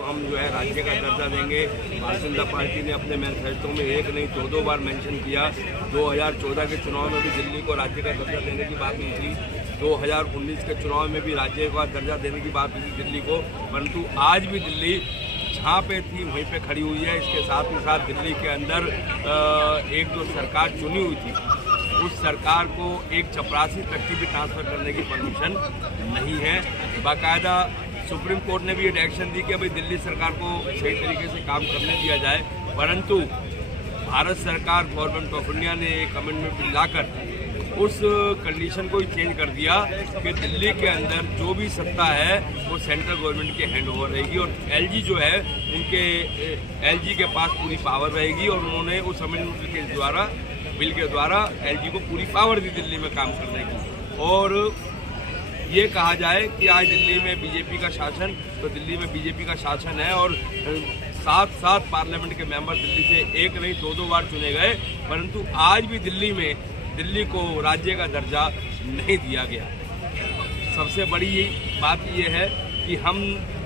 हम जो है राज्य का दर्जा देंगे। भारतीय जनता पार्टी ने अपने मैनिफेस्टो में एक नहीं दो बार मेंशन किया। 2014 के चुनाव में भी दिल्ली को राज्य का दर्जा देने की बात हुई थी। 2019 के चुनाव में भी राज्य का दर्जा देने की बात हुई थी दिल्ली को, परंतु आज भी दिल्ली जहाँ पे थी वहीं पे खड़ी हुई है। इसके साथ ही साथ दिल्ली के अंदर एक जो सरकार चुनी हुई थी उस सरकार को एक चपरासी तक की भी ट्रांसफ़र करने की परमिशन नहीं है। बाकायदा सुप्रीम कोर्ट ने भी ये डायरेक्शन दी कि भाई दिल्ली सरकार को सही तरीके से काम करने दिया जाए, परंतु भारत सरकार गवर्नमेंट ऑफ इंडिया ने एक अमेंडमेंट बिल लाकर उस कंडीशन को ही चेंज कर दिया कि दिल्ली के अंदर जो भी सत्ता है वो सेंट्रल गवर्नमेंट के हैंड ओवर रहेगी और एलजी जो है उनके एलजी के पास पूरी पावर रहेगी। और उन्होंने उस अमेंडमेंट के बिल के द्वारा एलजी को पूरी पावर दी दिल्ली में काम करने की। और ये कहा जाए कि आज दिल्ली में बीजेपी का शासन, तो दिल्ली में बीजेपी का शासन है और 7 पार्लियामेंट के मेंबर दिल्ली से एक नहीं दो बार चुने गए, परंतु आज भी दिल्ली में दिल्ली को राज्य का दर्जा नहीं दिया गया। सबसे बड़ी बात ये है कि हम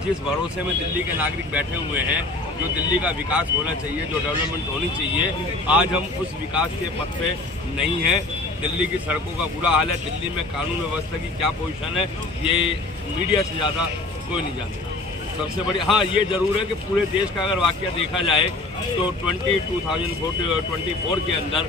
जिस भरोसे में दिल्ली के नागरिक बैठे हुए हैं, जो दिल्ली का विकास होना चाहिए, जो डेवलपमेंट होनी चाहिए, आज हम उस विकास के पथ पे नहीं हैं। दिल्ली की सड़कों का बुरा हाल है, दिल्ली में कानून व्यवस्था की क्या पोजीशन है ये मीडिया से ज़्यादा कोई नहीं जानता। सबसे बड़ी ये ज़रूर है कि पूरे देश का अगर वाकया देखा जाए तो 2024 के अंदर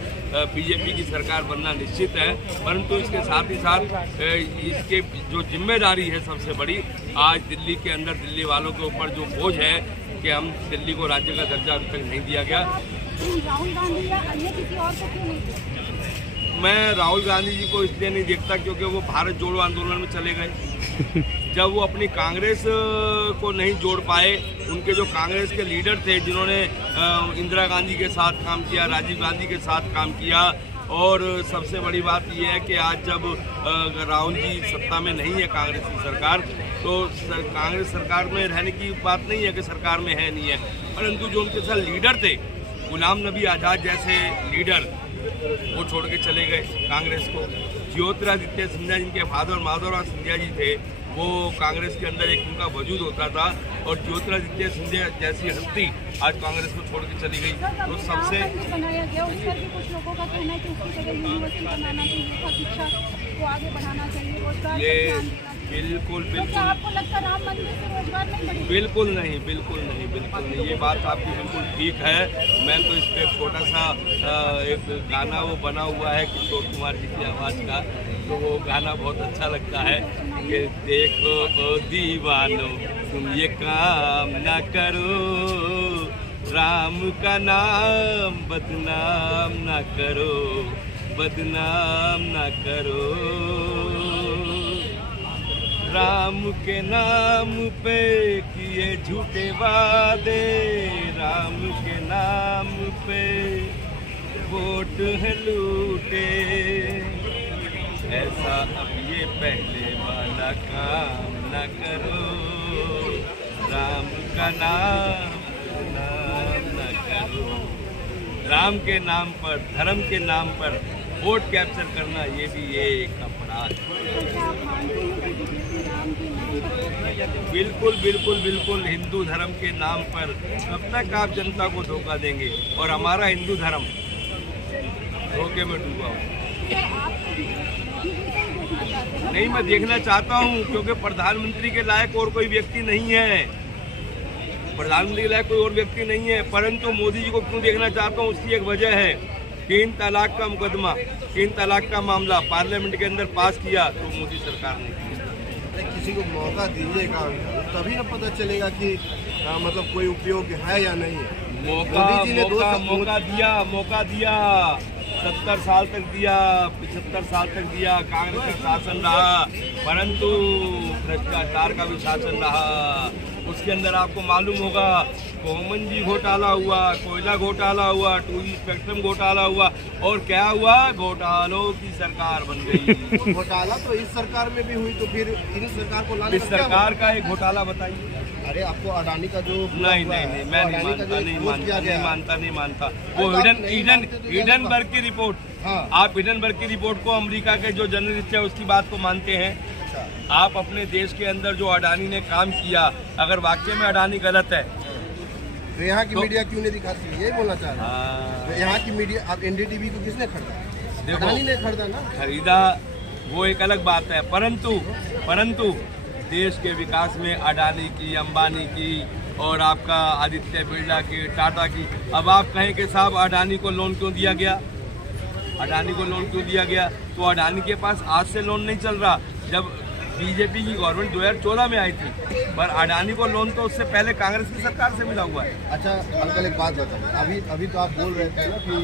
बीजेपी की सरकार बनना निश्चित है, परंतु इसके साथ ही साथ इसके जो जिम्मेदारी है सबसे बड़ी, आज दिल्ली के अंदर दिल्ली वालों के ऊपर जो बोझ है कि हम दिल्ली को राज्य का दर्जा अभी तक नहीं दिया गया। राहुल गांधी या अन्य किसी और को क्यों नहीं? मैं राहुल गांधी जी को इसलिए नहीं देखता क्योंकि वो भारत जोड़ो आंदोलन में चले गए। जब वो अपनी कांग्रेस को नहीं जोड़ पाए, उनके जो कांग्रेस के लीडर थे जिन्होंने इंदिरा गांधी के साथ काम किया, राजीव गांधी के साथ काम किया, और सबसे बड़ी बात यह है कि आज जब राहुल जी सत्ता में नहीं है कांग्रेस की सरकार, तो कांग्रेस सरकार में रहने की बात नहीं है कि सरकार में है नहीं है, परंतु जो उनके साथ लीडर थे, गुलाम नबी आज़ाद जैसे लीडर, वो छोड़ के चले गए कांग्रेस को। ज्योतिरादित्य सिंधिया जिनके फादर माधवराव सिंधिया जी थे, वो कांग्रेस के अंदर एक उनका वजूद होता था, और ज्योतिरादित्य सिंधिया जैसी हस्ती आज कांग्रेस को छोड़ के चली गई। तो सबसे बनाया गया, उस पर भी कुछ लोगों का कहना है कि उसकी जगह यूनिवर्सिटी बनाना चाहिए, शिक्षा को आगे बढ़ाना चाहिए, रोजगार ये बिल्कुल आपको लगता है राम मंदिर से रोजगार नहीं बढ़ेगा? बिल्कुल नहीं, ये बात आपकी बिल्कुल ठीक है। मैं तो इस पर छोटा सा एक गाना वो बना हुआ है किशोर कुमार जी की आवाज़ का, तो वो गाना बहुत अच्छा लगता है कि देखो ओ दीवानो तुम ये काम ना करो, राम का नाम बदनाम ना करो, बदनाम ना करो, राम के नाम पे किए झूठे वादे, राम के नाम पे वोट है लूटे, ऐसा अब ये पहले वाला काम न करो, राम का नाम न करो। राम के नाम पर, धर्म के नाम पर वोट कैप्चर करना ये भी एक अपराध है। बिल्कुल हिंदू धर्म के नाम पर कब तक आप जनता को धोखा देंगे, और हमारा हिंदू धर्म धोखे में डूबा हुआ नहीं। मैं देखना चाहता हूँ क्योंकि प्रधानमंत्री के लायक और कोई व्यक्ति नहीं है, प्रधानमंत्री के लायक कोई और व्यक्ति नहीं है, परंतु मोदी जी को क्यों देखना चाहता हूँ उसकी एक वजह है। 3 तलाक का मुकदमा, 3 तलाक का मामला पार्लियामेंट के अंदर पास किया तो मोदी सरकार ने किया। किसी को मौका दीजिएगा तभी ना पता चलेगा कि मतलब कोई उपयोग है या नहीं है। मौका दिया 70 साल तक दिया, 75 साल तक दिया, कांग्रेस का शासन रहा, परंतु भ्रष्टाचार का भी शासन रहा। उसके अंदर आपको मालूम होगा कोमन जी घोटाला हुआ, कोयला घोटाला हुआ, 2G स्पेक्ट्रम घोटाला हुआ, और क्या हुआ, घोटालों की सरकार बन गई। घोटाला तो इस सरकार में भी हुई, तो फिर इन सरकार को लाने इस सरकार का एक घोटाला बताइए। अरे आपको अडानी का जो नहीं मैं नहीं मानता वो हिडनबर्ग की रिपोर्ट, आप हिडनबर्ग की रिपोर्ट को, अमेरिका के जो जर्नलिस्ट है उसकी बात को मानते हैं। अच्छा। आप अपने देश के अंदर जो अडानी ने काम किया, अगर वाकई में अडानी गलत है तो यहाँ की मीडिया क्यों नहीं दिखाती, यही बोलना चाह रहा हूँ। हाँ, यहाँ की मीडिया, अब एनडीटीवी को किसने खरीदा? देखो, अडानी ने खरीदा ना। खरीदा वो एक अलग बात है, परंतु देश के विकास में अडानी की, अंबानी की और आपका आदित्य बिरला की, टाटा की, अब आप कहें कि साहब अडानी को लोन क्यों दिया गया, अडानी को लोन क्यों दिया गया? तो अडानी के पास आज से लोन नहीं चल रहा, जब बीजेपी की गवर्नमेंट 2014 में आई थी, पर अडानी को लोन तो उससे पहले कांग्रेस की सरकार से मिला हुआ है। अच्छा अंकल, एक बात बताइए, अभी तो आप बोल रहे थे ना कि